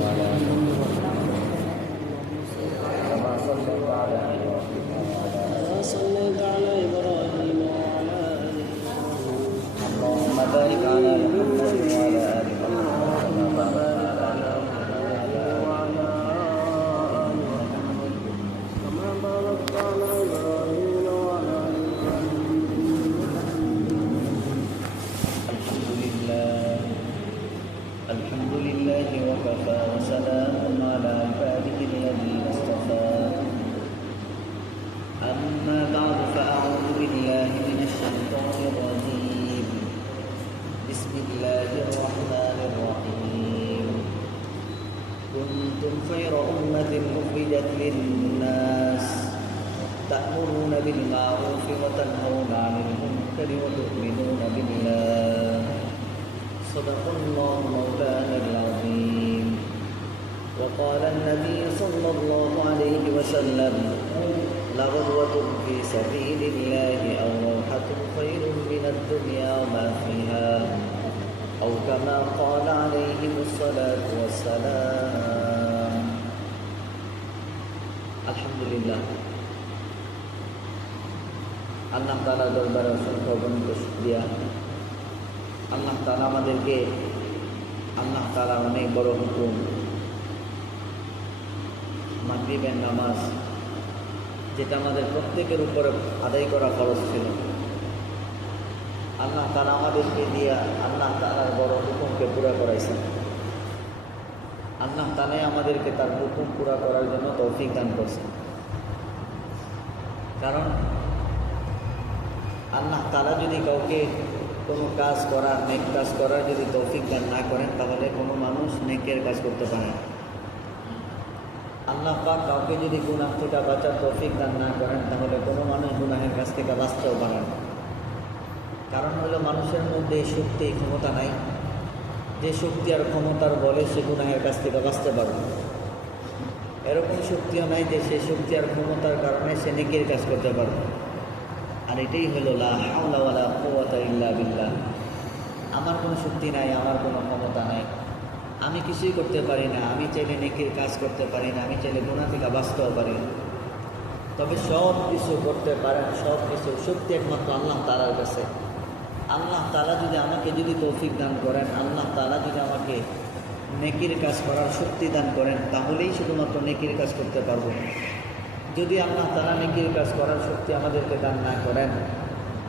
وعلى آل محمد كما صليت على إبراهيم وعلى آل اللهم بارك على محمد وعلى آل محمد كما باركت على إبراهيم وعلى آل محمد كما باركت على إبراهيم وعلى آل الحمد لله وكفى وسلام على عباده الذين اصطفى أما بعد فأعوذ بالله من الشيطان الرجيم بسم الله الرحمن الرحيم كنتم خير أمة أخرجت للناس تأمرون بالمعروف وتنهون عن المنكر وتؤمنون بالله صدق الله مولانا العظيم وقال النبي صلى الله عليه وسلم لغدوة في سبيل الله أو روحة خير من الدنيا وما فيها أو كما قال عليه الصلاة والسلام الحمد لله আল্লাহ তাআলা দরবারে অসংখ্য অগণিত শুকরিয়া। আল্লাহ তাআলা আমাদেরকে আল্লাহ তাআলার অনেক বড় হুকুম মাগরিবের নামাজ, যেটা আমাদের প্রত্যেকের উপরে আদায় করা ফরজ ছিল, আল্লাহ তাআলা আমাদেরকে দিয়ে আল্লাহ তাআলার বড় হুকুমকে পুরা করাইছেন। আল্লাহ তাআলা আমাদেরকে তার হুকুম পুরা করার জন্য তৌফিক দান করছেন। কারণ আল্লাহ তাআলা যদি কাউকে কোনো কাজ করার, নেক কাজ করার যদি তৌফিক দান না করেন, তাহলে কোনো মানুষ নেকের কাজ করতে পারে না। আল্লাহ পাক কাউকে যদি গুনাহ থেকে বাঁচার তৌফিক দান না করেন, তাহলে কোনো মানুষ গুনাহের কাছ থেকে বাঁচতেও পারে না। কারণ হলো মানুষের মধ্যে এই শক্তি, এই ক্ষমতা নাই যে শক্তি আর ক্ষমতার বলে সে গুনাহের কাছ থেকে বাঁচতে পারবে। এরকম শক্তিও নাই যে সে শক্তি আর ক্ষমতার কারণে সে নেকের কাজ করতে পারবে। আর এটাই হলো লা হাওলা ওয়ালা কুওয়াতা ইল্লা বিল্লাহ। আমার কোনো শক্তি নাই, আমার কোনো ক্ষমতা নাই, আমি কিছুই করতে পারি না, আমি চাইলে নেকির কাজ করতে পারি না, আমি চাইলে গুনাহ থেকে বাঁচতেও পারি না। তবে সব কিছু করতে পারেন, সব কিছু শক্তি একমাত্র আল্লাহ তাআলার কাছে। আল্লাহ তাআলা যদি আমাকে যদি তৌফিক দান করেন, আল্লাহ তাআলা যদি আমাকে নেকির কাজ করার শক্তি দান করেন, তাহলেই শুধুমাত্র নেকির কাজ করতে পারবো। যদি আল্লাহ তাআলা নেকির কাজ করার শক্তি আমাদেরকে দান না করেন,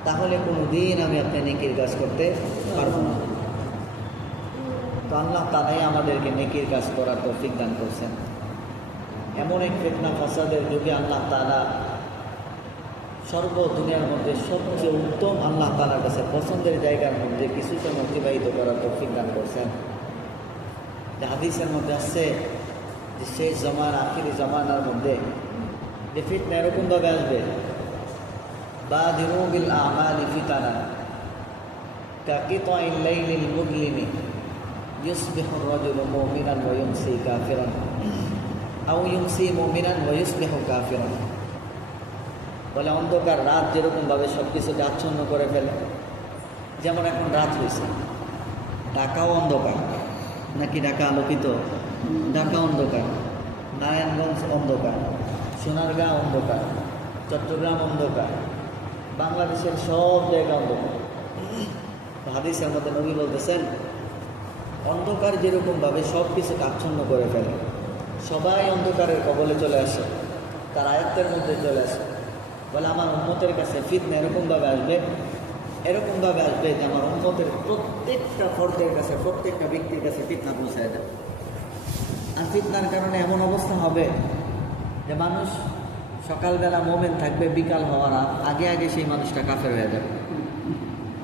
তাহলে কোনো দিন আমি আপনি নেকির কাজ করতে পারবো না। তো আল্লাহ তাআলাই আমাদেরকে নেকির কাজ করার তৌফিক দান করছেন। এমন এক ফিতনা ফাসাদের যুগে আল্লাহ তাআলা সর্ব দুনিয়ার মধ্যে সবচেয়ে উত্তম, আল্লাহ তাআলার কাছে পছন্দের জায়গার মধ্যে কিছু সময় অতিবাহিত করার তৌফিক দান করছেন। হাদিসের মধ্যে আসছে যে শেষ জামানা, আখিরি জামানার মধ্যে যে ফিতনা এরকমভাবে আসবে, বাদিরু বিল আমালি ফিতানা কাকিতাইল লাইলিল মুযলিমি ইউসবিহু আর-রাজুলু মুমিনান ওয়া ইউমসি কাফিরান আও ইউমসি মুমিনান ওয়া ইউসবিহু কাফিরান। বলে অন্ধকার রাত যেরকমভাবে সব কিছুকে আচ্ছন্ন করে ফেলে, যেমন এখন রাত হয়েছে, ঢাকাও অন্ধকার, নাকি ঢাকা আলোকিত? ঢাকা অন্ধকার, নারায়ণগঞ্জ অন্ধকার, সোনারগাঁও অন্ধকার, চট্টগ্রাম অন্ধকার, বাংলাদেশের সব জায়গা অন্ধকার। হাদিসের মধ্যে নবী বলতেছেন, অন্ধকার যেরকমভাবে সব কিছুকে আচ্ছন্ন করে ফেলে, সবাই অন্ধকারের কবলে চলে আসে, তার আয়ত্তের মধ্যে চলে আসে। বলে আমার উম্মতের কাছে ফিতনা এরকমভাবে আসবে যে আমার উম্মতের প্রত্যেকটা ফর্দের কাছে, প্রত্যেকটা ব্যক্তির কাছে ফিতনা পৌঁছায় যাবে। আর ফিতনার কারণে এমন অবস্থা হবে যে মানুষ সকালবেলা মোমেন থাকবে, বিকাল হওয়ার আগে আগে সেই মানুষটা কাফের হয়ে যাবে।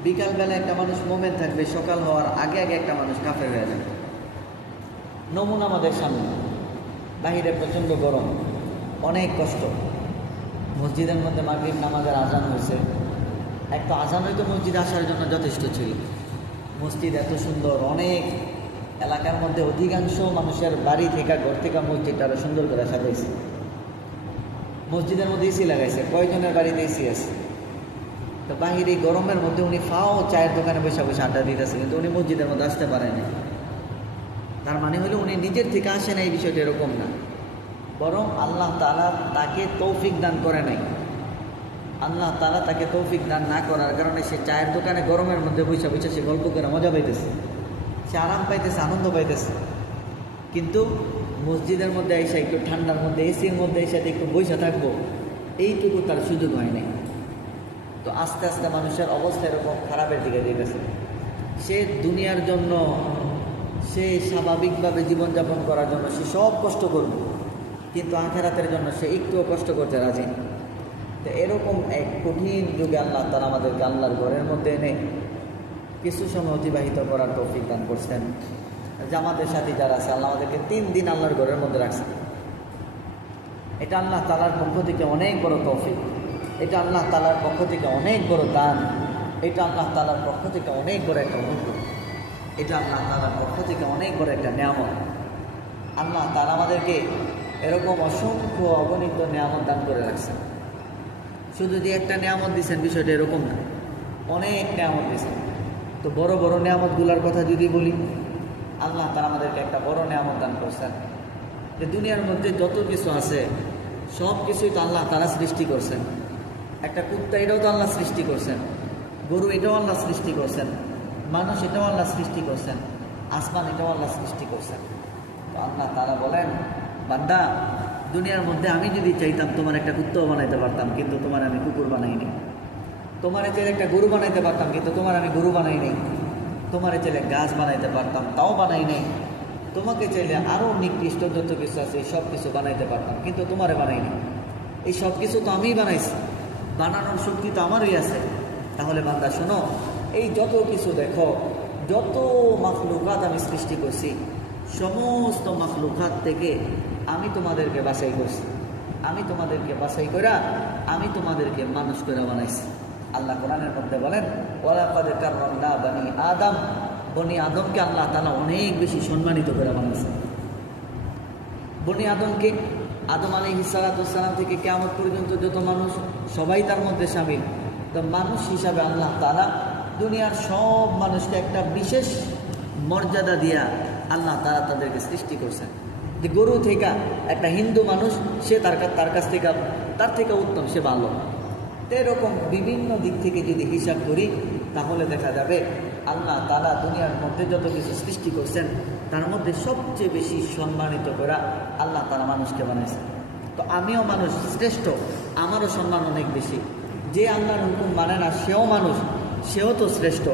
বিকালবেলা একটা মানুষ মোমেন থাকবে, সকাল হওয়ার আগে আগে একটা মানুষ কাফের হয়ে যাবে। নমুনা আমাদের সামনে, বাহিরে প্রচণ্ড গরম, অনেক কষ্ট। মসজিদের মধ্যে মাগরিব নামাজের আজান হয়েছে, একটা আজান হয়তো মসজিদে আসার জন্য যথেষ্ট ছিল। মসজিদ এত সুন্দর, অনেক এলাকার মধ্যে অধিকাংশ মানুষের বাড়ি থেকে, ঘর থেকে মসজিদটা আরো সুন্দর করে সাজাইছে। মসজিদের মধ্যে এসি লাগাইছে, কয়জনের বাড়িতে এসি আছে। তো বাহিরে গরমের মধ্যে উনি ফাও চায়ের দোকানে বসে বসে আড্ডা দিতেছে, কিন্তু উনি মসজিদের মধ্যে আসতে পারেনি। তার মানে হলো উনি নিজের থেকে আসে না, এই বিষয়টা এরকম না, বরং আল্লাহ তাআলা তাকে তৌফিক দান করে নাই। আল্লাহ তাআলা তাকে তৌফিক দান না করার কারণে সে চায়ের দোকানে গরমের মধ্যে বসে বসে সে গল্প করে মজা পাইতেছে, সে আরাম পাইতেছে, আনন্দ পাইতেছে। কিন্তু মসজিদের মধ্যে এসে একটু ঠান্ডার মধ্যে এসির মধ্যে এসে একটু বসে থাকবো, এইটুকু তার সুযোগ হয় নাই। তো আস্তে আস্তে মানুষের অবস্থা এরকম খারাপের দিকে যেতেছে। সে দুনিয়ার জন্য, সে স্বাভাবিকভাবে জীবনযাপন করার জন্য সে সব কষ্ট করবে, কিন্তু আখিরাতের জন্য সে একটুও কষ্ট করতে রাজি না। তো এরকম এক কঠিন যুগে আল্লাহ তাআলা আমাদেরকে আল্লাহর ঘরের মধ্যে এনে কিছু সময় অতিবাহিত করার তৌফিক দান করছেন। জামাতের সাথী যারা আছে, আল্লাহ আমাদেরকে 3 দিন আল্লাহর ঘরের মধ্যে রাখছেন। এটা আল্লাহ তাআলার পক্ষ থেকে অনেক বড় তৌফিক, এটা আল্লাহ তাআলার পক্ষ থেকে অনেক বড় দান, এটা আল্লাহ তাআলার পক্ষ থেকে অনেক বড় একটা অনুগ্রহ, এটা আল্লাহ তাআলার পক্ষ থেকে অনেক বড় একটা নিয়ামত। আল্লাহ তাআলা আমাদেরকে এরকম অসংখ্য অগণিত নিয়ামত দান করে রাখছেন। শুধু যে একটা নিয়ামত দিয়েছেন বিষয়টা এরকম না, অনেক নিয়ামত দিয়েছেন। তো বড় বড় নিয়ামতগুলোর কথা যদি বলি, আল্লাহ তাআলা আমাদেরকে একটা বড় নিয়ামত দান করছেন যে দুনিয়ার মধ্যে যত কিছু আছে সব কিছুই তো আল্লাহ তাআলা সৃষ্টি করছেন। একটা কুত্তা, এটাও তো আল্লাহ সৃষ্টি করছেন। গরু, এটাও আল্লাহ সৃষ্টি করছেন। মানুষ, এটাও আল্লাহ সৃষ্টি করছেন। আসমান, এটাও আল্লাহ সৃষ্টি করছেন। তো আল্লাহ তাআলা বলেন, বান্দা, দুনিয়ার মধ্যে আমি যদি চাইতাম তোমার একটা কুত্তাও বানাইতে পারতাম, কিন্তু তোমার আমি কুকুর বানাইনি। তোমার চাইলে একটা গরু বানাইতে পারতাম, কিন্তু তোমার আমি গরু বানাই নাই। তোমার চাইলে গাছ বানাইতে পারতাম, তাও বানাই নাই। তোমাকে চাইলে আরও নিকৃষ্ট যত কিছু আছে সব কিছু বানাইতে পারতাম, কিন্তু তোমারে বানাই নাই। এই সব কিছু তো আমিই বানাইছি, বানানোর শক্তি তো আমারই আছে। তাহলে বান্দা শোনো, এই যত কিছু দেখো, যত মাখলুকাত আমি সৃষ্টি করছি, সমস্ত মাখলুকাত থেকে আমি তোমাদেরকে বাছাই করছি। আমি তোমাদেরকে বাছাই করা, আমি তোমাদেরকে মানুষ করে বানাইছি। আল্লাহ কোরআনের মধ্যে বলেন, ওয়ালাকাদ কাররামনা বনি আদম, বনি আদমকে আল্লাহ তাআলা অনেক বেশি সম্মানিত করে বানাইছেন। বনি আদমকে, আদম আলাইহিস সালাতু ওয়াস সালাম থেকে কিয়ামত পর্যন্ত যত মানুষ, সবাই তার মধ্যে শামিল। তো মানুষ হিসাবে আল্লাহ তাআলা দুনিয়ার সব মানুষকে একটা বিশেষ মর্যাদা দিয়া আল্লাহ তাআলা তাদেরকে সৃষ্টি করছেন। যে গরু থেকে একটা হিন্দু মানুষ, সে তার কাছ থেকে, তার থেকে উত্তম, সে ভালো। তো এরকম বিভিন্ন দিক থেকে যদি হিসাব করি, তাহলে দেখা যাবে আল্লাহ তাআলা দুনিয়ার মধ্যে যত কিছু সৃষ্টি করছেন, তার মধ্যে সবচেয়ে বেশি সম্মানিত করা আল্লাহ তাআলা মানুষকে বানাইছেন। তো আমিও মানুষ, শ্রেষ্ঠ, আমারও সম্মান অনেক বেশি। যে আল্লাহর হুকুম মানে না, সেও মানুষ, সেও তো শ্রেষ্ঠ।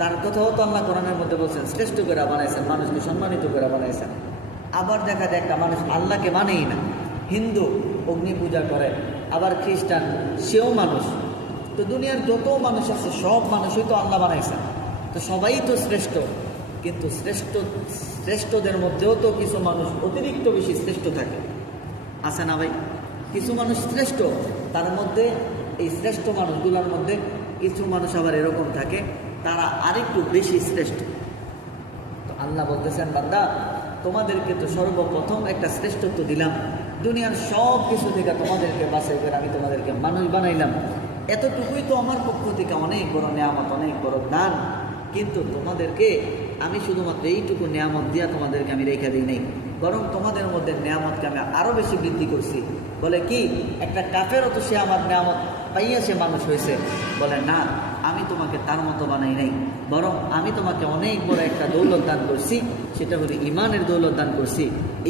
তার কথাও তো আল্লাহ কোরআনের মধ্যে বলছেন, শ্রেষ্ঠ করে বানাইছেন, মানুষকে সম্মানিত করে বানাইছেন। আবার দেখা যায় একটা মানুষ আল্লাহকে মানেই না, হিন্দু, অগ্নি পূজা করে, আবার খ্রিস্টান, সেও মানুষ। তো দুনিয়ার যত মানুষ আছে সব মানুষই তো আল্লাহ বানাইছেন। তো সবাই তো শ্রেষ্ঠ, কিন্তু শ্রেষ্ঠদের মধ্যেও তো কিছু মানুষ অতিরিক্ত বেশি শ্রেষ্ঠ থাকে, আছে না ভাই? কিছু মানুষ শ্রেষ্ঠ, তার মধ্যে এই শ্রেষ্ঠ মানুষগুলোর মধ্যে কিছু মানুষ আবার এরকম থাকে, তারা আরেকটু বেশি শ্রেষ্ঠ। তো আল্লাহ বলতেছেন, বান্দা, তোমাদেরকে তো সর্বপ্রথম একটা শ্রেষ্ঠত্ব দিলাম, দুনিয়ার সব কিছু থেকে তোমাদেরকে বাছাই করে আমি তোমাদেরকে মানুষ বানাইলাম। এতটুকুই তো আমার পক্ষ থেকে অনেক বড় নিয়ামত, অনেক বড় দান। কিন্তু তোমাদেরকে আমি শুধুমাত্র এইটুকু নিয়ামত দিয়া তোমাদেরকে আমি রেখে দিই নাই, বরং তোমাদের মধ্যে নিয়ামতকে আমি আরও বেশি বৃদ্ধি করছি। বলে কি, একটা কাফেরও তো সে আমার নিয়ামত পাইয়া সে মানুষ হয়েছে। বলে না, আমি তোমাকে তার মতো বানাই নাই, বরং আমি তোমাকে অনেক বড় একটা দৌলত দান করছি, সেটা হলো ইমানের দৌলত দান করছি।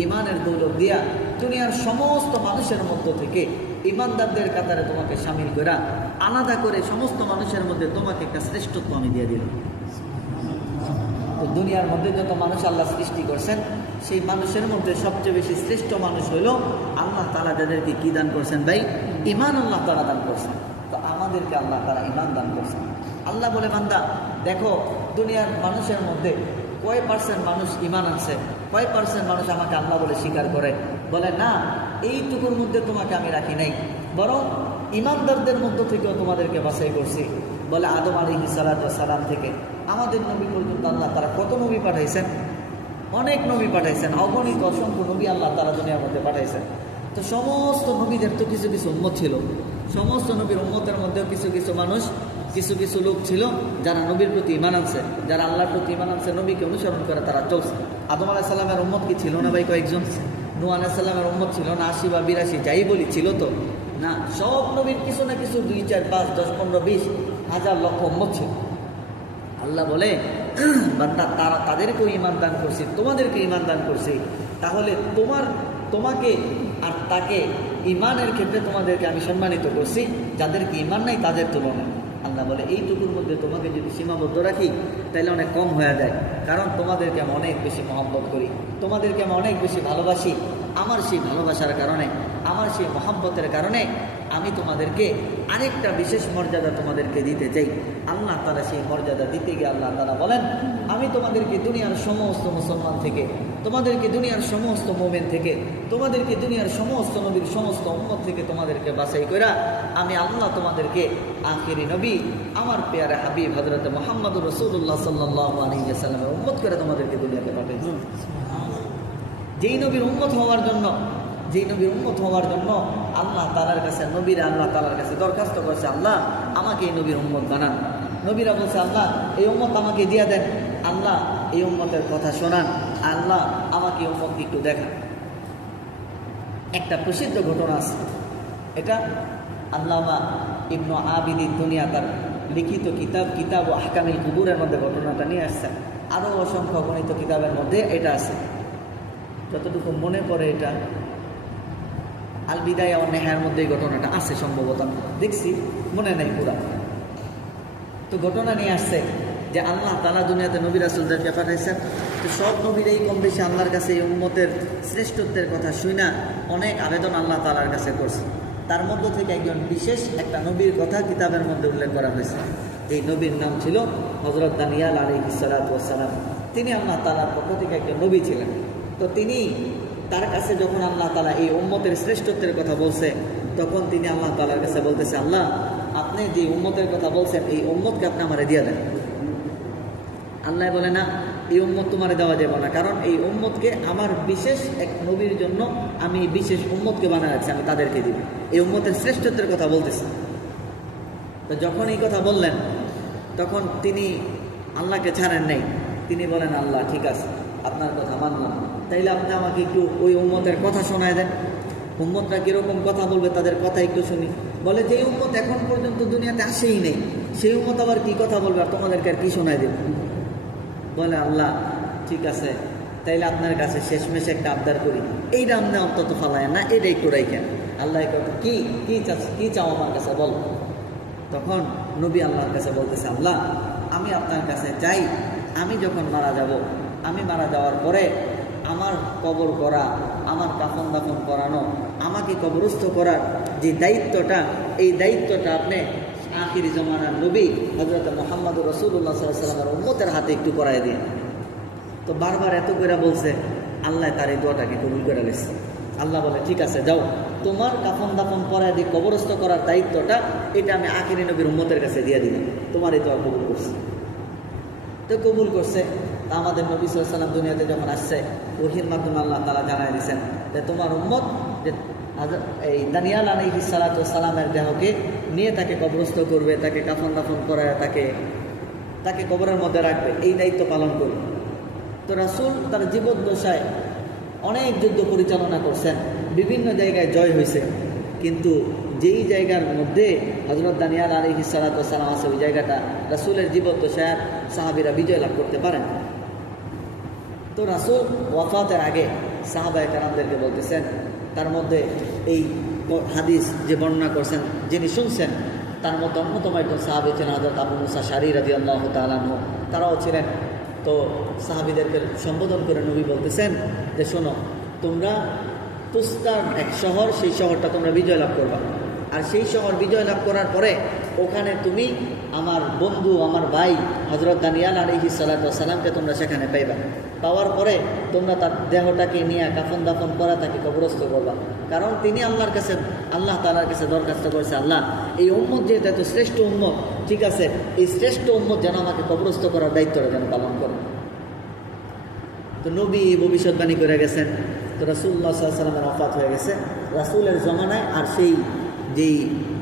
ইমানের দৌলত দিয়া দুনিয়ার সমস্ত মানুষের মধ্য থেকে ইমানদারদের কাতারে তোমাকে সামিল করা, আলাদা করে সমস্ত মানুষের মধ্যে তোমাকে একটা শ্রেষ্ঠত্ব আমি দিয়ে দিলাম। তো দুনিয়ার মধ্যে যত মানুষ আল্লাহ সৃষ্টি করছেন, সেই মানুষের মধ্যে সবচেয়ে বেশি শ্রেষ্ঠ মানুষ হলো আল্লাহ তাআলা যাদেরকে কি দান করছেন ভাই? ইমান আল্লাহ তাআলা দান করছেন। তো আমাদেরকে আল্লাহ তাআলা ইমান দান করছেন। আল্লাহ বলে, বান্দা দেখো, দুনিয়ার মানুষের মধ্যে কয় পার্সেন্ট মানুষ ইমান আনছে, কয় পার্সেন্ট মানুষ আমাকে আল্লাহ বলে স্বীকার করে? বলে না, এইটুকুর মধ্যে তোমাকে আমি রাখি নাই, বরং ইমানদারদের মধ্য থেকেও তোমাদেরকে বাছাই করছি। বলে আদম আলাইহিস সালাতু ওয়াস সালাম থেকে আমাদের নবী পর্যন্ত আল্লাহ তাআলা কত নবী পাঠাইছেন? অনেক নবী পাঠাইছেন, অগণিত অসংখ্য নবী আল্লাহ তাআলা দুনিয়ার মধ্যে পাঠাইছেন। তো সমস্ত নবীদের তো কিছু কিছু উম্মত ছিল, সমস্ত নবীর উম্মতের মধ্যেও কিছু কিছু মানুষ, কিছু কিছু লোক ছিল যারা নবীর প্রতি ঈমান আনছে, যারা আল্লাহর প্রতি ঈমান আনছে, নবীকে অনুসরণ করে তারা চলছে। আদম আলাইহিস সালামের উম্মত কি ছিল না ভাই কয়েকজন? নূহ আলাইহিস সালামের উম্মত ছিল না 80 বা 82? যাই বলি ছিল তো না, সব নবীর কিছু না কিছু 2, 4, 5, 10, 15, 20 হাজার লক্ষ উম্মত ছিল। আল্লাহ বলে বান্দা তাদেরকেও ঈমান দান করছি, তোমাদেরকে ঈমান দান করছি, তাহলে তোমাকে আর তাকে ঈমানের ক্ষেত্রে তোমাদেরকে আমি সম্মানিত করছি, যাদেরকে ঈমান নাই তাদের তুলনায়। আল্লাহ বলে এইটুকুর মধ্যে তোমাকে যদি সীমাবদ্ধ রাখি তাহলে অনেক কম হয়ে যায়, কারণ তোমাদেরকে আমি অনেক বেশি মহব্বত করি, তোমাদেরকে আমি অনেক বেশি ভালোবাসি। আমার সেই ভালোবাসার কারণে, আমার সেই মহব্বতের কারণে আমি তোমাদেরকে আরেকটা বিশেষ মর্যাদা তোমাদেরকে দিতে চাই। আল্লাহ তাআলা সেই মর্যাদা দিতে গিয়ে আল্লাহ তাআলা বলেন, আমি তোমাদেরকে দুনিয়ার সমস্ত মুসলমান থেকে, তোমাদেরকে দুনিয়ার সমস্ত মুমিন থেকে, তোমাদেরকে দুনিয়ার সমস্ত নবীর সমস্ত উম্মত থেকে তোমাদেরকে বাছাই কইরা আমি আল্লাহ তোমাদেরকে আখিরি নবী আমার পেয়ারে হাবিব হযরত মুহাম্মদুর রাসূলুল্লাহ সাল্লাল্লাহু আলাইহি ওয়াসাল্লামের উম্মত করে তোমাদেরকে দুনিয়াতে পাঠিয়েছি। যেই নবীর উম্মত হওয়ার জন্য আল্লাহ তাআলার কাছে নবীরা আল্লাহ তাআলার কাছে দরখাস্ত করছে, আল্লাহ আমাকে এই নবীর উম্মত বানান। নবীরা বলছে, আল্লাহ এই উম্মত আমাকে দিয়ে দেন, আল্লাহ এই উম্মতের কথা শোনান, আল্লাহ আমাকে এই উম্মতকে একটু দেখান। একটা প্রসিদ্ধ ঘটনা আছে, এটা আল্লামা ইবনু আবিদিন দুনিয়া তার লিখিত কিতাব ও আহকামিল কুবুরের মধ্যে ঘটনাটা নিয়ে আসছেন। আরও অসংখ্য গণিত কিতাবের মধ্যে এটা আছে। যতটুকু মনে পড়ে এটা আল বিদায়া ওয়ান নেহায়ার মধ্যে এই ঘটনাটা আছে, সম্ভবত দেখছি, মনে নেই পুরা। তো ঘটনা নিয়ে আসছে যে আল্লাহ তাআলা দুনিয়াতে নবী রাসূলদেরকে পাঠাইছেন, তো সব নবীরাই কম বেশি আল্লাহর কাছে এই উম্মতের শ্রেষ্ঠত্বের কথা শুনা অনেক আবেদন আল্লাহ তাআলার কাছে করছে। তার মধ্য থেকে একজন বিশেষ একটা নবীর কথা কিতাবের মধ্যে উল্লেখ করা হয়েছে। এই নবীর নাম ছিল হযরত দানিয়াল আলাইহিস সালাতু ওয়াস সালাম। তিনি আল্লাহ তাআলার পক্ষ থেকে একজন নবী ছিলেন। তো তিনি তার কাছে যখন আল্লাহ তাআলা এই উম্মতের শ্রেষ্ঠত্বের কথা বলছে, তখন তিনি আল্লাহ তাআলার কাছে বলতেছে, আল্লাহ আপনি যে উম্মতের কথা বলছেন এই উম্মতকে আপনি আমারে দিয়ে দেন। আল্লাহ বলে, না, এই উম্মত তোমারে দেওয়া যাবে না, কারণ এই উম্মতকে আমার বিশেষ এক নবীর জন্য আমি বিশেষ উম্মতকে বানায় রাখছি, আমি তাদেরকে দিব। এই উম্মতের শ্রেষ্ঠত্বের কথা বলতেছি। তো যখন এই কথা বললেন তখন তিনি আল্লাহকে ছাড়েন নাই। তিনি বলেন, আল্লাহ ঠিক আছে, আপনার কথা মানলাম, তাইলে আপনি আমাকে একটু ওই উম্মতের কথা শোনায় দেন। উম্মতরা কীরকম কথা বলবে তাদের কথা একটু শুনি। বলে যে উম্মত এখন পর্যন্ত দুনিয়াতে আসেই নেই, সেই উম্মত আবার কী কথা বলবে আর তোমাদেরকে আর কী শোনায় দেবে? বলে, আল্লাহ ঠিক আছে, তাইলে আপনার কাছে শেষমেশ একটা আবদার করি, এইটা আপনি অন্তত ফালায় না, এটা একটু রাইখেন। আল্লাহ কি চাও আমার কাছে বল। তখন নবী আল্লাহর কাছে বলতেছে, আল্লাহ আমি আপনার কাছে চাই, আমি যখন মারা যাব, আমি মারা যাওয়ার পরে আমার কবর করা, আমার কাফন দাফন করানো, আমাকে কবরস্থ করার যে দায়িত্বটা, এই দায়িত্বটা আপনি আখিরি জমানার নবী হযরত মুহাম্মদুর রাসূলুল্লাহ সাল্লাল্লাহু আলাইহি ওয়াসাল্লামের উম্মতের হাতে একটু করায় দিন। তো বারবার এত করে বলছে, আল্লাহ তার এই দোয়াটাকে কবুল করে নিয়েছে। আল্লাহ বলে, ঠিক আছে যাও, তোমার কাফন দাফন করায় দিয়ে কবরস্থ করার দায়িত্বটা এটা আমি আখিরি নবীর উম্মতের কাছে দিয়ে দিই, তোমার এই দোয়া কবুল করছে। তো কবুল করছে। তা আমাদের নবী সাল্লাল্লাহু আলাইহি ওয়াসাল্লাম দুনিয়াতে যখন আসছে, ওহীর মাধ্যমে আল্লাহ তাআলা জানায় দিয়েছেন যে তোমার উম্মত যে এই দানিয়াল আলাইহিস সালাতু ওয়াস সালামের দেহকে নিয়ে তাকে কবরস্থ করবে, তাকে কাফন দাফন করায় তাকে কবরের মধ্যে রাখবে, এই দায়িত্ব পালন করবে। তো রাসূল তার জীবদ্দশায় অনেক যুদ্ধ পরিচালনা করছেন, বিভিন্ন জায়গায় জয় হয়েছে, কিন্তু যেই জায়গার মধ্যে হযরত দানিয়াল আলাইহিস সালাতু ওয়াস সালাম আছে, ওই জায়গাটা রাসূলের জীবদ্দশায় সাহাবীরা বিজয় লাভ করতে পারেন। তো রাসূল ওয়াফাতের আগে সাহাবায়ে কেরামদেরকে বলতেছেন, তার মধ্যে এই হাদিস যে বর্ণনা করছেন যিনি শুনছেন, তার মধ্যে অন্যতম একজন সাহাবী ছিলেন হযরত আবু মুসা আশআরী রাদিয়াল্লাহু তাআলা আনহু, তারাও ছিলেন। তো সাহাবীদেরকে সম্বোধন করে নবী বলতেছেন যে শোনো, তোমরা তুস্তার এক শহর, সেই শহরটা তোমরা বিজয় লাভ করবা, আর সেই শহর বিজয় লাভ করার পরে ওখানে তুমি আমার বন্ধু, আমার ভাই হযরত দানিয়াল আলাইহিস সালাতু ওয়াস সালামকে তোমরা সেখানে পাইবা। পাওয়ার পরে তোমরা তার দেহটাকে নিয়ে কাফন দাফন করা, তাকে কবরস্থ করবা, কারণ তিনি আল্লাহর কাছে, আল্লাহ তাআলার কাছে দরখাস্ত করেছে, আল্লাহ এই উম্মত যেহেতু এত শ্রেষ্ঠ উম্মত, ঠিক আছে, এই শ্রেষ্ঠ উম্মত যেন আমাকে কবরস্থ করার দায়িত্বটা যেন পালন করে। তো নবী ভবিষ্যৎবাণী করে গেছেন। তো রাসূলুল্লাহ সাল্লাল্লাহু আলাইহি ওয়াসাল্লামের ওফাত হয়ে গেছে রাসূলের জমানায়, আর সেই যেই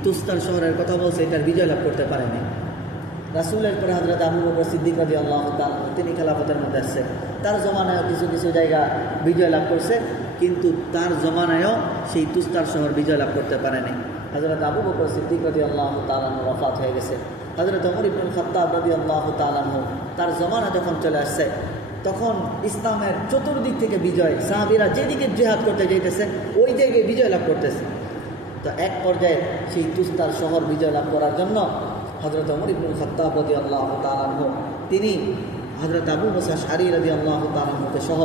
তুস্তার শহরের কথা বলছে এটার বিজয় লাভ করতে পারেনি। রাসূলের পরে হযরত আবু বকর সিদ্দিক রাদিয়াল্লাহু তাআলা তিনি খেলাফতের মধ্যে আসছে। তার জমানায়ও কিছু কিছু জায়গা বিজয় লাভ করছে, কিন্তু তার জমানায়ও সেই তুস্তার শহর বিজয় লাভ করতে পারেনি। হযরত আবু বকর সিদ্দিক রাদিয়াল্লাহু তাআলা ওয়াফাত হয়ে গেছে। হযরত ওমর ইবনুল খাত্তাব রাদিয়াল্লাহু তাআলা তার জমানা যখন চলে আসছে, তখন ইসলামের চতুর্দিক থেকে বিজয়, সাহাবীরা যেদিকে জিহাদ করতে যাইতেছে ওই জায়গায় বিজয় লাভ করতেছে। তো এক পর্যায়ে সেই তুস্তার শহর বিজয় লাভ করার জন্য হযরত ওমর ইবনুল খাত্তাব রাদিয়াল্লাহু তাআলা তিনি হযরত আবু মুসা আশআরী রাদিয়াল্লাহু তাআলা সহ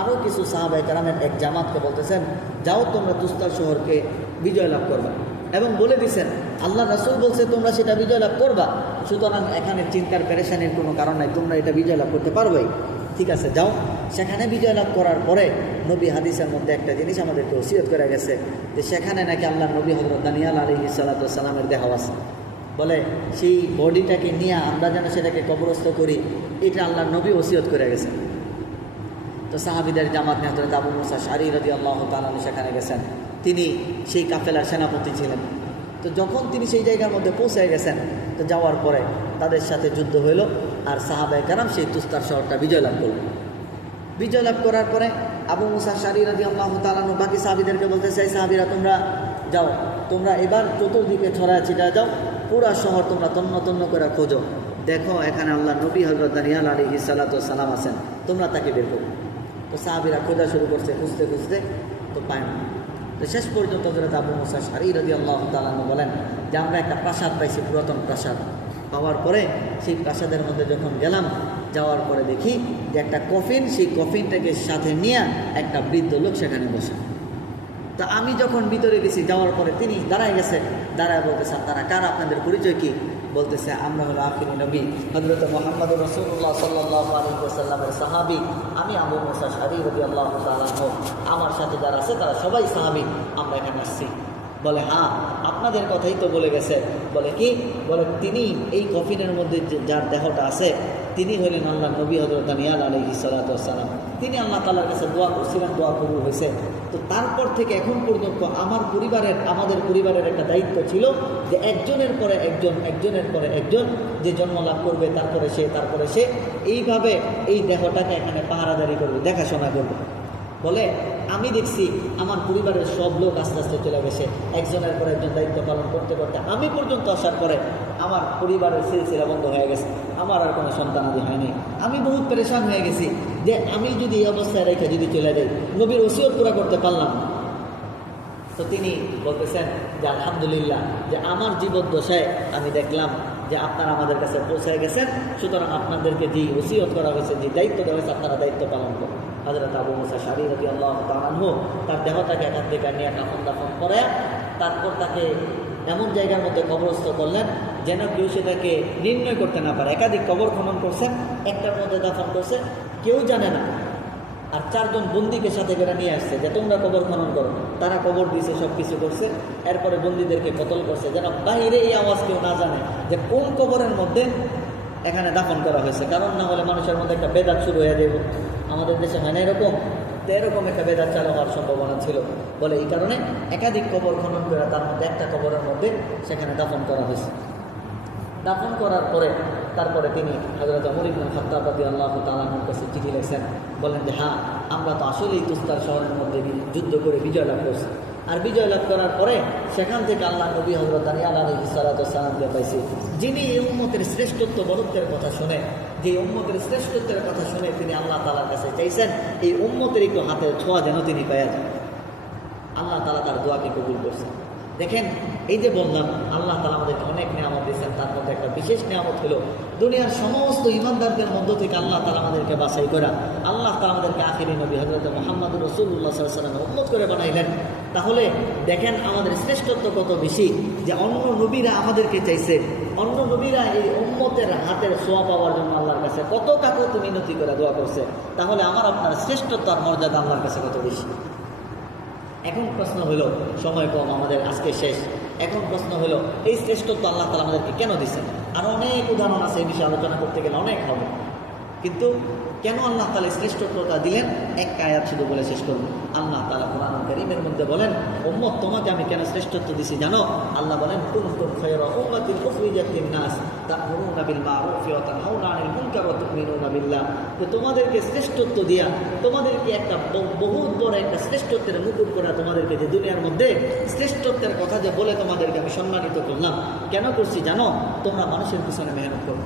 আরও কিছু সাহাবায়ে কেরামের এক জামাতকে বলতেছেন, যাও তোমরা তুস্তার শহরকে বিজয় লাভ করবা, এবং বলে দিছেন আল্লাহ রাসূল বলছে তোমরা সেটা বিজয় লাভ করবা, সুতরাং এখানে চিন্তার পেরেশানির কোনো কারণ নাই, তোমরা এটা বিজয় লাভ করতে পারবেই। ঠিক আছে, যাও। সেখানে বিজয় লাভ করার পরে নবী হাদিসের মধ্যে একটা জিনিস আমাদেরকে ওসিয়ত করে গেছে যে সেখানে নাকি আল্লাহ নবী হযরত দানিয়াল আলাইহিস সালাতু ওয়াস সালামের দেহ আছে। বলে সেই বডিটাকে নিয়ে আমরা যেন সেটাকে কবরস্থ করি, এটা আল্লাহর নবী ওসিয়ত করে গেছেন। তো সাহাবীদের জামাত নিয়ে হযরত আবু মুসা আশআরী রাদিয়াল্লাহু তাআলা সেখানে গেছেন। তিনি সেই কাফেলার সেনাপতি ছিলেন। তো যখন তিনি সেই জায়গার মধ্যে পৌঁছে গেছেন, তো যাওয়ার পরে তাদের সাথে যুদ্ধ হইল, আর সাহাবায়ে কেরাম সেই তুস্তার শহরটা বিজয় লাভ করল। বিজয় লাভ করার পরে আবু মুসা আশআরী রাদিয়াল্লাহু তাআলা বাকি সাহাবীদেরকে বলতে চাই, সাহাবীরা তোমরা যাও, তোমরা এবার চতুর্দিকে ছড়ায় ছিটা যাও, পুরা শহর তোমরা তন্ন তন্ন করে খোঁজো, দেখো এখানে আল্লাহ নবী হযরত দানিয়াল আলাইহিস সালাতু ওয়াস সালাম আছেন, তোমরা তাকে বের করো। তো সাহাবীরা খোঁজা শুরু করছে, খুঁজতে খুঁজতে তো পায় না। তো শেষ পর্যন্ত হযরত আবু মুসা আশআরী রাদিয়াল্লাহু তাআলা বলেন যে আমরা একটা প্রাসাদ পাইছি, পুরাতন প্রাসাদ। পাওয়ার পরে সেই প্রাসাদের মধ্যে যখন গেলাম, যাওয়ার পরে দেখি যে একটা কফিন, সেই কফিনটাকে সাথে নিয়ে একটা বৃদ্ধ লোক সেখানে বসে। তা আমি যখন ভিতরে গেছি, যাওয়ার পরে তিনি দাঁড়ায় গেছে, দাঁড়ায় বলতেছেন তারা কারা, আপনাদের পরিচয় কি? বলতেছে আমরা হলো আখিরি নবী হযরত মুহাম্মদুর রাসূলুল্লাহ সাল্লাল্লাহু আলাইহি ওয়াসাল্লামের সাহাবী, আমি আবু মুসা আশআরী রাদিয়াল্লাহু তাআলা, আমার সাথে যারা আছে তারা সবাই সাহাবী, আমরা এখানে আসছি। বলে হ্যাঁ, আপনাদের কথাই তো বলে গেছে। বলে কি? বলে তিনি এই কফিনের মধ্যে যার দেহটা আছে তিনি হলেন আল্লাহ নবী হযরত দানিয়াল আলাইহিস সালাতু ওয়াস সালাম। তিনি আল্লাহ তাআলার কাছে দোয়া করছিলেন, দোয়া কবুল হয়েছে। তো তারপর থেকে এখন পর্যন্ত আমাদের পরিবারের একটা দায়িত্ব ছিল যে একজনের পরে একজন, একজনের পরে একজন যে জন্ম লাভ করবে, তারপরে সে এইভাবে এই দেহটাকে এখানে পাহারাদারি করবে, দেখাশোনা করবে। বলে আমি দেখছি আমার পরিবারের সব লোক আস্তে আস্তে চলে গেছে, একজনের পর একজন দায়িত্ব পালন করতে করতে আমি পর্যন্ত আসার পরে আমার পরিবারের সিলসিলা বন্ধ হয়ে গেছে, আমার আর কোনো সন্তানাদি হয়নি। আমি বহুত পেরেশান হয়ে গেছি যে আমি যদি এই অবস্থায় রেখে যদি চলে যাই, নবীর ওসিয়ত পুরা করতে পারলাম না। তো তিনি বলতেছেন যে আলহামদুলিল্লাহ, যে আমার জীবদ্দশায় আমি দেখলাম যে আপনারা আমাদের কাছে পৌঁছে গেছেন, সুতরাং আপনাদেরকে যে ওসিয়ত করা হয়েছে, যে দায়িত্ব দেওয়া হয়েছে, আপনারা দায়িত্ব পালন করুন। হযরত আবু মুসা আশআরী রাদিয়াল্লাহু তাআলা তার দেহটাকে এখান থেকে নিয়ে দাফন করে, তারপর তাকে এমন জায়গার মধ্যে কবরস্থ করলেন যেন কেউ সেটাকে নির্ণয় করতে না পারে। একাধিক কবর খনন করছেন, একটার মধ্যে দাফন করছে, কেউ জানে না। আর চারজন বন্দীকে সাথে করে নিয়ে আসছে যে তোমরা কবর খনন করো, তারা কবর দিয়েছে, সব কিছু করছে। এরপরে বন্দীদেরকে কতল করছে যেন বাইরে এই আওয়াজ কেউ না জানে যে কোন কবরের মধ্যে এখানে দাফন করা হয়েছে, কারণ না হলে মানুষের মধ্যে একটা বেদাত শুরু হয়ে যাবে। আমাদের দেশে হয় না এরকম, তো এরকম একটা বেদাত চালু হওয়ার সম্ভাবনা ছিল। বলে এই কারণে একাধিক কবর খনন করে তার মধ্যে একটা কবরের মধ্যে সেখানে দাফন করা হয়েছে। দাফন করার পরে তারপরে তিনি হযরত ওমর ইবনে খাত্তাব রাদিয়াল্লাহু তাআলার কাছে চিঠি লিখেছেন, বলেন যে হ্যাঁ, আমরা তো আসলেই তুস্তার শহরের মধ্যে যুদ্ধ করে বিজয় লাভ করছি। আর বিজয় লাভ করার পরে সেখান থেকে আল্লাহ নবী হযরত দানিয়াল আলাইহিস সালাতু ওয়াস সালামকে পাইছি, যিনি এই উম্মতের শ্রেষ্ঠত্ব বরত্বের কথা শুনে, যে উম্মতের শ্রেষ্ঠত্বের কথা শুনে তিনি আল্লাহ তাআলার কাছে চাইছেন এই উম্মতের একটু হাতের ছোঁয়া যেন তিনি পাইয়া যান। আল্লাহ তাআলা তার দোয়াকে কবুল করছেন। দেখেন, এই যে বললাম আল্লাহ তাআলা আমাদেরকে অনেক নিয়ামত দিয়েছেন, তার মধ্যে একটা বিশেষ নিয়ামত হলো দুনিয়ার সমস্ত ঈমানদারদের মধ্য থেকে আল্লাহ তাআলা আমাদেরকে বাছাই করা। আল্লাহ তাআলা আমাদেরকে আখিরি নবী হযরত মুহাম্মদুর রাসূলুল্লাহ সাল্লাল্লাহু আলাইহি ওয়াসাল্লামের উম্মত করে বানাইলেন। তাহলে দেখেন আমাদের শ্রেষ্ঠত্ব কত বেশি, যে অন্য নবীরা আমাদেরকে চাইছে, অন্য নবীরা এই উম্মতের হাতের ছোঁয়া পাওয়ার জন্য আল্লাহর কাছে কত কাকুতি মিনতি করে দোয়া করছে। তাহলে আমার আপনার শ্রেষ্ঠত্ব আর মর্যাদা আল্লাহর কাছে কত বেশি। এখন প্রশ্ন হলো, সময় কম, আমাদের আজকে শেষ। এখন প্রশ্ন হলো এই শ্রেষ্ঠত্ব আল্লাহ তাআলা আমাদেরকে কেন দিচ্ছেন? আর অনেক উদাহরণ আছে, এই বিষয়ে আলোচনা করতে গেলে অনেক হবে, কিন্তু কেন আল্লাহ তাআলা শ্রেষ্ঠত্বটা দিলেন? একটা আয়াত শুধু বলে শেষ করব। আল্লাহ তাআলা কোরআন কারীমের মধ্যে বলেন, উম্মত তোমাকে আমি কেন শ্রেষ্ঠত্ব দিছি জানো? আল্লাহ বলেন, কুনতুম খায়রা উম্মাতিন উখরিজাত লিন-নাস তা'মুরুনা বিল মা'রুফি ওয়া তানহাউনা আনিল মুনকার ওয়া তু'মিনুনা বিল্লাহ। তো তোমাদেরকে শ্রেষ্ঠত্ব দিয়া, তোমাদেরকে একটা বহুত বড় একটা শ্রেষ্ঠত্বের মুকুট করা, তোমাদেরকে যে দুনিয়ার মধ্যে শ্রেষ্ঠত্বের কথা যে বলে তোমাদেরকে আমি সম্মানিত করলাম, কেন করছি জানো? তোমরা মানুষের পিছনে মেহনত করো।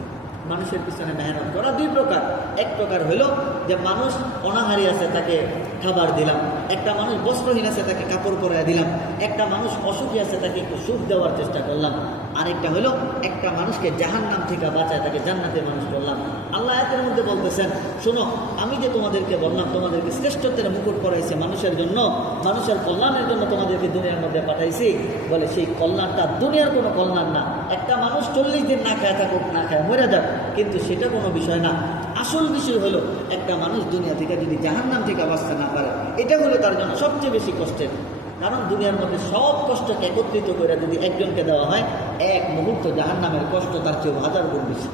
মানুষের পিছনে মেহনত করা দুই প্রকার। এক প্রকার হলো যে মানুষ অনাহারী আছে, তাকে খাবার দিলাম। একটা মানুষ বস্ত্রহীন আছে, তাকে কাপড় পরাইয়া দিলাম। একটা মানুষ অসুখী আছে, তাকে একটু সুখ দেওয়ার চেষ্টা করলাম। আরেকটা হলো একটা মানুষকে জাহান্নাম থেকে বাঁচায়, তাকে জান্নাতের মানুষ করলাম। আল্লাহ আয়াতের মধ্যে বলতেছেন, শোনো, আমি যে তোমাদেরকে বললাম তোমাদেরকে শ্রেষ্ঠত্বের মুকুট পরাইছি মানুষের জন্য, মানুষের কল্যাণের জন্য তোমাদেরকে দুনিয়ার মধ্যে পাঠাইছি। বলে সেই কল্যাণটা দুনিয়ার কোনো কল্যাণ না। একটা মানুষ 40 দিন না খায় থাকুক, না খায় মরে যাক, কিন্তু সেটা কোনো বিষয় না। আসল বিষয় হলো একটা মানুষ দুনিয়া থেকে যদি জাহান্নাম থেকে বাঁচতে না পারে, এটা হলো তার জন্য সবচেয়ে বেশি কষ্টের। কারণ দুনিয়ার মধ্যে সব কষ্টকে একত্রিত করে যদি একজনকে দেওয়া হয়, এক মুহূর্ত জাহান্নামের কষ্ট তার চেয়ে 1000 গুণ বেশি।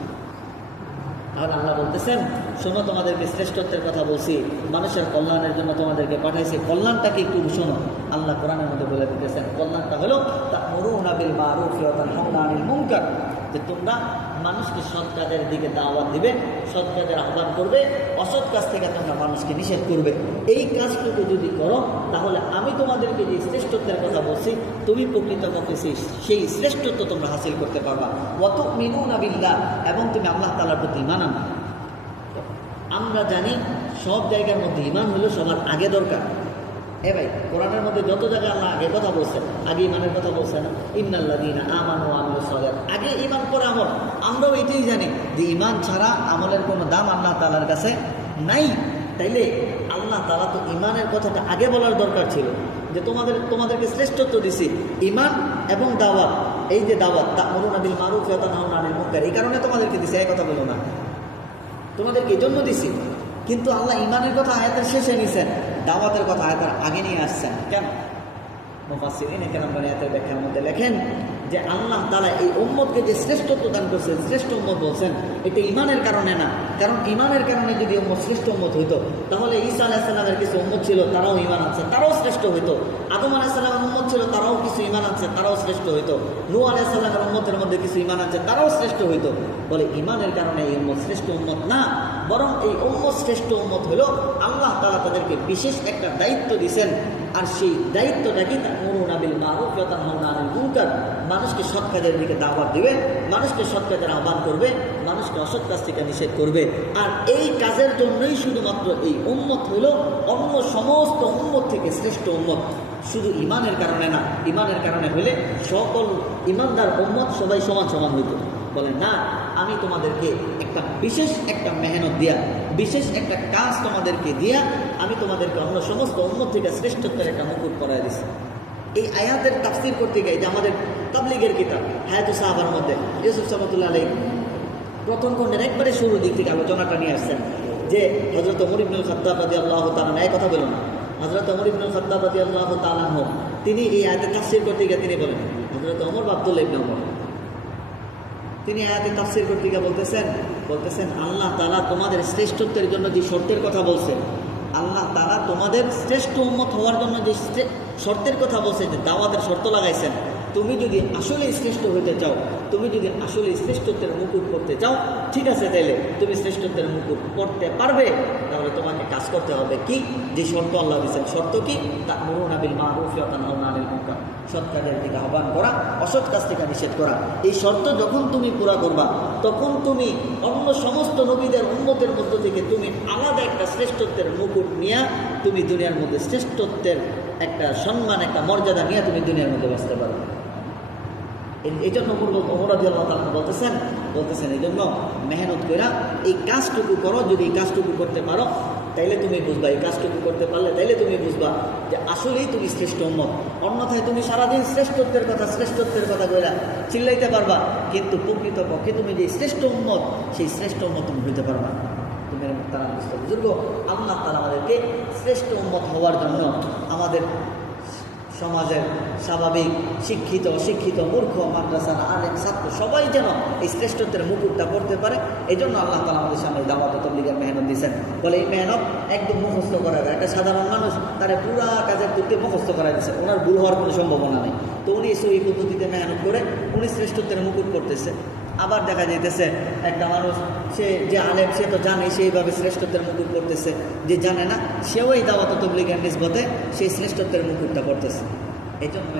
আর আল্লাহ বলতেছেন, শোনো, তোমাদেরকে শ্রেষ্ঠত্বের কথা বলছি, মানুষের কল্যাণের জন্য তোমাদেরকে পাঠাইছি। কল্যাণটাকে একটু শোনো। আল্লাহ কোরআনের মধ্যে বলে দিতেছেন, কল্যাণটা হলো তা'মুরুনা বিল মা'রুফি ওয়া তানহাউনা আনিল মুনকার, যে তোমরা মানুষকে সৎ কাজের দিকে দাওয়াত দিবে, সৎ কাজের আহ্বান করবে, অসৎ কাজ থেকে তোমরা মানুষকে নিষেধ করবে। এই কাজটুকু যদি করো, তাহলে আমি তোমাদেরকে যে শ্রেষ্ঠত্বের কথা বলছি, তুমি প্রকৃতপক্ষে সেই শ্রেষ্ঠত্ব তোমরা হাসিল করতে পারবা। ওয়া তু'মিনুনা বিল্লাহ, এবং তুমি আল্লাহ তাআলার প্রতি ঈমান আনবে। আমরা জানি সব জায়গার মধ্যে ঈমান হলো সবার আগে দরকার। ভাই, কোরআনের মধ্যে যত জায়গায় আল্লাহ আগে কথা বলছেন, আগে ঈমানের কথা বলছেন না, ইন্নাল্লাযীনা আমানু ওয়া আমিলুস সালিহাত, আগে ঈমান পরে আমল। আমরাও এটাই জানি যে ঈমান ছাড়া আমলের কোনো দাম আল্লাহ তাআলার কাছে নাই। তাইলে আল্লাহ তাআলা তো ঈমানের কথাটা আগে বলার দরকার ছিল, যে তোমাদেরকে শ্রেষ্ঠত্ব দিছি ঈমান এবং দাওয়াত। এই যে দাওয়াত, তা'মুরুনা বিল মা'রুফি ওয়া তানহাউনা আনিল মুনকার, এই কারণে তোমাদেরকে দিছি, এই কথা বলো না, তোমাদেরকে এই জন্য দিছি। কিন্তু আল্লাহ ঈমানের কথা আয়াতের শেষে নিছেন, দাওয়াতের কথা আয়াতের আগে নিয়ে আসছেন। কেন? মুফাসসিরিন কেরাম আয়াতের ব্যাখ্যার মধ্যে লেখেন যে আল্লাহ তাআলা এই উম্মতকে যে শ্রেষ্ঠত্ব দান করছেন, শ্রেষ্ঠ উম্মত বলছেন, এটা ঈমানের কারণে না। কারণ ঈমানের কারণে যদি উম্মত শ্রেষ্ঠ উম্মত হইতো, তাহলে ঈসা আলাইহিস সালামের কিছু উম্মত ছিল, তারাও ঈমান আনছে, তারাও শ্রেষ্ঠ হইতো। আদম আলাইহিস সালামের উম্মত ছিল, তারাও কিছু ঈমান আনছে, তারাও শ্রেষ্ঠ হইতো। নূহ আলাইহিস সালামের উম্মতের মধ্যে কিছু ঈমান আনছে, তারাও শ্রেষ্ঠ হইতো। বলে ঈমানের কারণে এই উম্মত শ্রেষ্ঠ উম্মত না, বরং এই উম্মত শ্রেষ্ঠ উম্মত হলো আল্লাহ তাআলা তাদেরকে বিশেষ একটা দায়িত্ব দিয়েছেন। আর সেই দায়িত্বটাকে তা'মুরুনা বিল মা'রুফি ওয়া তানহাউনা আনিল মুনকার, মানুষকে সৎ কাজের দিকে দাওয়াত দিবে, মানুষকে সৎ কাজের আহ্বান করবে, মানুষকে অসৎ কাজ থেকে নিষেধ করবে। আর এই কাজের জন্যই শুধুমাত্র এই উম্মত হলো অন্য সমস্ত উম্মত থেকে শ্রেষ্ঠ উম্মত। শুধু ঈমানের কারণে না, ঈমানের কারণে হলে সকল ঈমানদার উম্মত সবাই সমান সমান হইত। বলে না, আমি তোমাদেরকে একটা বিশেষ একটা মেহনত দিয়া, বিশেষ একটা কাজ তোমাদেরকে দিয়া, আমি তোমাদেরকে অন্য সমস্ত উম্মত থেকে শ্রেষ্ঠত্বের একটা মুকুট পরায় দিচ্ছি। এই আয়াতের তাফসীর করতে গিয়ে যে আমাদের তাবলীগের কিতাব হায়াতুস সাহাবার মধ্যে ইউসুফ সামাতুল্লাহ আলাইহি প্রথম খণ্ডের একবারে শুরুর দিক থেকে আলোচনাটা নিয়ে আসছেন, যে হযরত ওমর ইবনুল খাত্তাব রাদিয়াল্লাহু তাআলা, এই কথা বলুন না, হযরত ওমর ইবনুল খাত্তাব রাদিয়াল্লাহু তাআলা তিনি এই আয়াতের তাফসীর করতে গিয়ে তিনি বলেন, হযরত ওমর বা আব্দুল্লাহ ইবনে ওমর, তিনি আয়াতের তাফসীর করতে গিয়ে বলতেছেন আল্লাহ তাআলা তোমাদের শ্রেষ্ঠত্বের জন্য যে শর্তের কথা বলছেন, আল্লাহ তাআলা তোমাদের শ্রেষ্ঠ উম্মত হওয়ার জন্য যে শর্তের কথা বলছে, যে দাওয়াতের শর্ত লাগাইছেন, তুমি যদি আসলে শ্রেষ্ঠ হইতে চাও, তুমি যদি আসলে শ্রেষ্ঠত্বের মুকুট করতে চাও, ঠিক আছে, তাইলে তুমি শ্রেষ্ঠত্বের মুকুট করতে পারবে। তাহলে তোমাকে কাজ করতে হবে কি, যে শর্ত আল্লাহ দিয়েছেন। শর্ত কি? তা'মুরুনা বিল মা'রুফি ওয়া তানহাউনা আনিল মুনকার, সৎ কাজের দিকে আহ্বান করা, অসৎ কাজ থেকে নিষেধ করা। এই শর্ত যখন তুমি পুরা করবা, তখন তুমি অন্য সমস্ত নবীদের উম্মতের মধ্য থেকে তুমি আলাদা একটা শ্রেষ্ঠত্বের মুকুট নিয়ে তুমি দুনিয়ার মধ্যে শ্রেষ্ঠত্বের একটা সম্মান, একটা মর্যাদা নিয়ে তুমি দুনিয়ার মধ্যে বাঁচতে পারবে। এই জন্য ওমর রাদিয়াল্লাহু তাআলা বলতেছেন এই জন্য মেহনত করে এই কাজটুকু করো। যদি এই কাজটুকু করতে পারো, তাইলে তুমি বুঝবা, এই কাজটুকু করতে পারলে তাইলে তুমি বুঝবা যে আসলেই তুমি শ্রেষ্ঠ উম্মত। অন্যথায় তুমি সারাদিন শ্রেষ্ঠত্বের কথা কইরা চিল্লাইতে পারবা, কিন্তু প্রকৃতপক্ষে তুমি যে শ্রেষ্ঠ উম্মত, সেই শ্রেষ্ঠ উম্মত তুমি হইতে পারবা। তুমি তারা বুঝুর্গ, আল্লাহ তাআলা আমাদেরকে শ্রেষ্ঠ উম্মত হওয়ার জন্য আমাদের সমাজের স্বাভাবিক শিক্ষিত অশিক্ষিত মূর্খ মাদ্রাসার আলেম ছাত্র সবাই যেন এই শ্রেষ্ঠত্বের মুকুটটা পড়তে পারে। এই জন্য আল্লাহ তাআলা আমাদের সামনে দাওয়াত ও তাবলীগের মেহনত দিয়েছেন। বলে এই মেহনত একদম মুখস্থ করা যায়, একটা সাধারণ মানুষ তারা পুরা কাজের তুলতে মুখস্থ করা দিচ্ছে, ওনার ভুল হওয়ার কোনো সম্ভাবনা নেই। তো উনি সহি পদ্ধতিতে মেহনত করে উনি শ্রেষ্ঠত্বের মুকুট করতেছে। আবার দেখা যাইতেছে একটা মানুষ, সে যে আলেম সে তো জানে সেইভাবে শ্রেষ্ঠত্বের মুকুট করতেছে, যে জানে না সেও এই দাওয়াত ও তাবলীগের নিসবতে সেই শ্রেষ্ঠত্বের মুকুটটা করতেছে। এই জন্য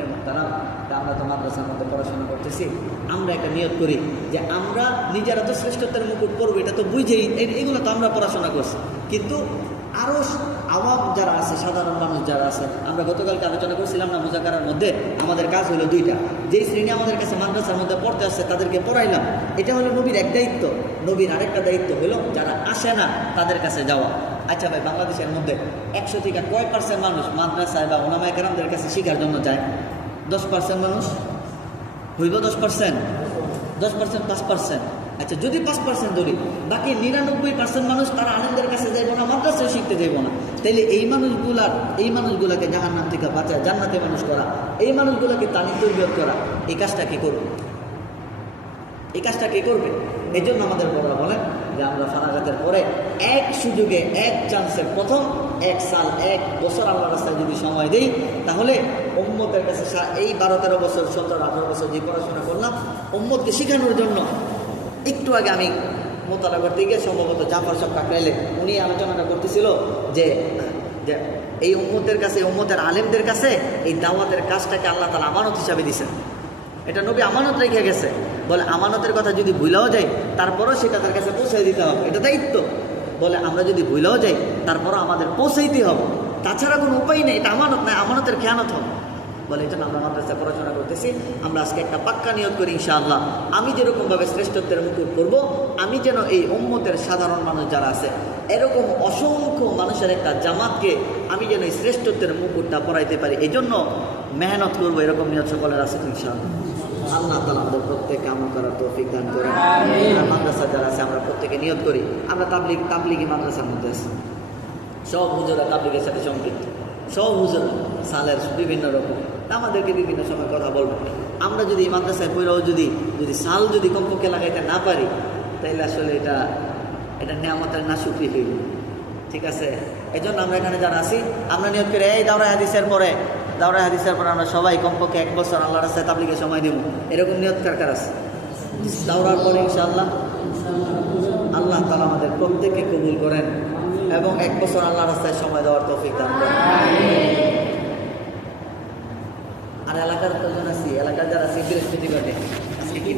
আমরা তো মাদ্রাসার মধ্যে পড়াশোনা করতেছি, আমরা একটা নিয়ত করি যে আমরা নিজেরা তো শ্রেষ্ঠত্বের মুকুট করবো, এটা তো বুঝেই এইগুলো তো আমরা পড়াশোনা করছি, কিন্তু আরও আওয়াম যারা আছে, সাধারণ মানুষ যারা আছে, আমরা গতকালকে আলোচনা করছিলাম না মুজাকারার মধ্যে, আমাদের কাজ হলো দুইটা। যেই শ্রেণী আমাদের কাছে মাদ্রাসার মধ্যে পড়তে আসছে তাদেরকে পড়াইলাম, এটা হলো নবীর এক দায়িত্ব। নবীর আরেকটা দায়িত্ব হলো যারা আসে না তাদের কাছে যাওয়া। আচ্ছা ভাই, বাংলাদেশের মধ্যে 100 থেকে কয় পার্সেন্ট মানুষ মাদ্রাসায় বা ওলামায়ে কেরামদের কাছে শিখার জন্য যায়? 10% মানুষ হইব? 10%, 5%। আচ্ছা, যদি 5% ধরি, বাকি 99% মানুষ তারা আলেমদের কাছে যাইব না, মাদ্রাসায় শিখতে যাইব না। তাইলে এই মানুষগুলাকে জাহান্নাম থেকে বাঁচায় জান্নাতে মানুষ করা, এই মানুষগুলোকে তালিম তরবিয়ত করা, এই কাজটা কে করবে? এই জন্য আমাদের বড়রা বলেন যে আমরা ফারাগাতের পরে এক সুযোগে, এক চান্সে, প্রথম 1 সাল 1 বছর আল্লাহর রাস্তায় যদি সময় দেই, তাহলে উম্মতের কাছে এই 12-13 বছর 17-18 বছর যে পড়াশোনা করলাম উম্মতকে শেখানোর জন্য। একটু আগে আমি মোতালা করতে গিয়ে সম্ভবত জাফর সাহেব কাকরাইলে উনি আলোচনাটা করতেছিল যে এই উম্মতের কাছে, উম্মতের আলেমদের কাছে এই দাওয়াতের কাজটাকে আল্লাহ তাআলা আমানত হিসাবে দিয়েছেন। এটা নবী আমানত রেখে গেছে। বলে আমানতের কথা যদি ভুলাও যায় তারপরও সেটা তার কাছে পৌঁছে দিতে হবে, এটা দায়িত্ব। বলে আমরা যদি ভুলাও যাই তারপরও আমাদের পৌঁছাইতে হবে, তাছাড়া কোনো উপায় নেই, এটা আমানত নয়, আমানতের খেয়ানত হবে। বলে এই জন্য আমরা মাদ্রাসায় পড়াশোনা করতেছি। আমরা আজকে একটা পাক্কা নিয়ত করি ইনশাআল্লাহ, আমি যেরকমভাবে শ্রেষ্ঠত্বের মুকুট করব, আমি যেন এই উম্মতের সাধারণ মানুষ যারা আছে এরকম অসংখ্য মানুষের একটা জামাতকে আমি যেন এই শ্রেষ্ঠত্বের মুকুটটা পরাইতে পারি, এই জন্য মেহনত করবো। এরকম নিয়ত সকলের আছে ইনশাআল্লাহ। আল্লাহ তাআলা আমাদের প্রত্যেককে আমল করার তৌফিক দান করেন। আর মাদ্রাসা যারা আছে আমরা প্রত্যেকে নিয়ত করি, আমরা তাবলিগি মাদ্রাসার মধ্যে আছি, সব হুজুরা তাবলিগের সাথে সম্পৃক্ত, সব হুজুরা সালের বিভিন্ন রকম, আমাদেরকে বিভিন্ন সময় কথা বলবো। আমরা যদি এই মাদ্রাসায় পড়াও যদি সাল যদি কমপক্ষে লাগাইতে না পারি, তাইলে আসলে এটা নিয়ামতের না শুকরি হইব। ঠিক আছে, এই জন্য আমরা এখানে যারা আছি আমরা নিয়ত করি এই দাওরায়ে হাদিসের পরে আমরা সবাই কমপক্ষে 1 বছর আল্লাহর রাস্তায় তাবলীগে সময় দেব। এরকম নিয়ত কার আছে? দাওরার পরে ইনশাআল্লাহ আল্লাহ তাআলা আমাদের প্রত্যেককে কবুল করেন এবং 1 বছর আল্লাহর রাস্তায় সময় দেওয়ার তৌফিক দান করেন। আর এলাকার যারা আছি বৃহস্পতিবারে আজকে কি